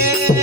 yeah.